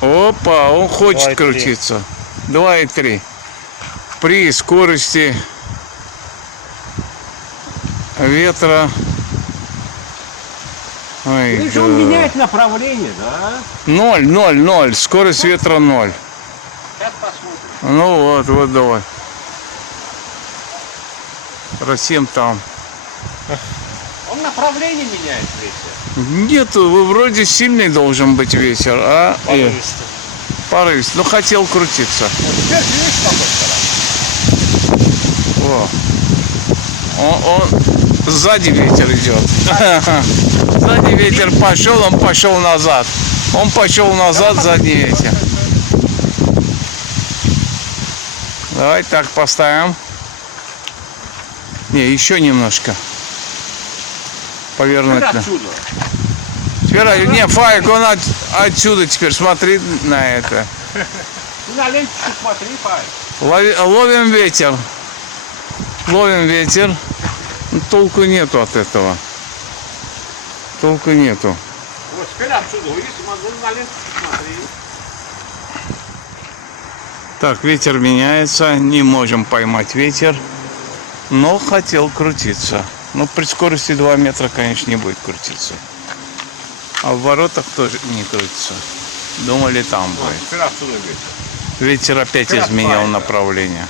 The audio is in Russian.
Опа, он хочет 2,3. крутиться. 2,3. При скорости ветра. Ой, Видишь, да. он меняет направление, да? 0. Скорость ветра 0. Сейчас посмотрим. Ну вот давай. Росим там. Он направление меняет ветер. Нету, вроде сильный должен быть ветер, а Порывистый. порывист. Ну хотел крутиться. Вот теперь видишь, с какой стороны? О. Он сзади ветер идет. Сзади ветер пошел, он пошел назад. Он пошел назад, задний ветер. Давай так поставим. Не, еще немножко. Повернуть. Теперь отсюда. Теперь, не, Фаик, он отсюда теперь, смотри на это. Ты на ленточку смотри, Фаик. Ловим ветер. Ловим ветер. Ну, толку нету от этого. Толку нету. Вот теперь отсюда. Видишь, на ленточку смотри. Так, ветер меняется. Не можем поймать ветер. Но хотел крутиться. Но при скорости 2 метра, конечно, не будет крутиться. А в воротах тоже не крутится. Думали, там Вот, будет. теперь отсюда ветер. Ветер опять изменил направление.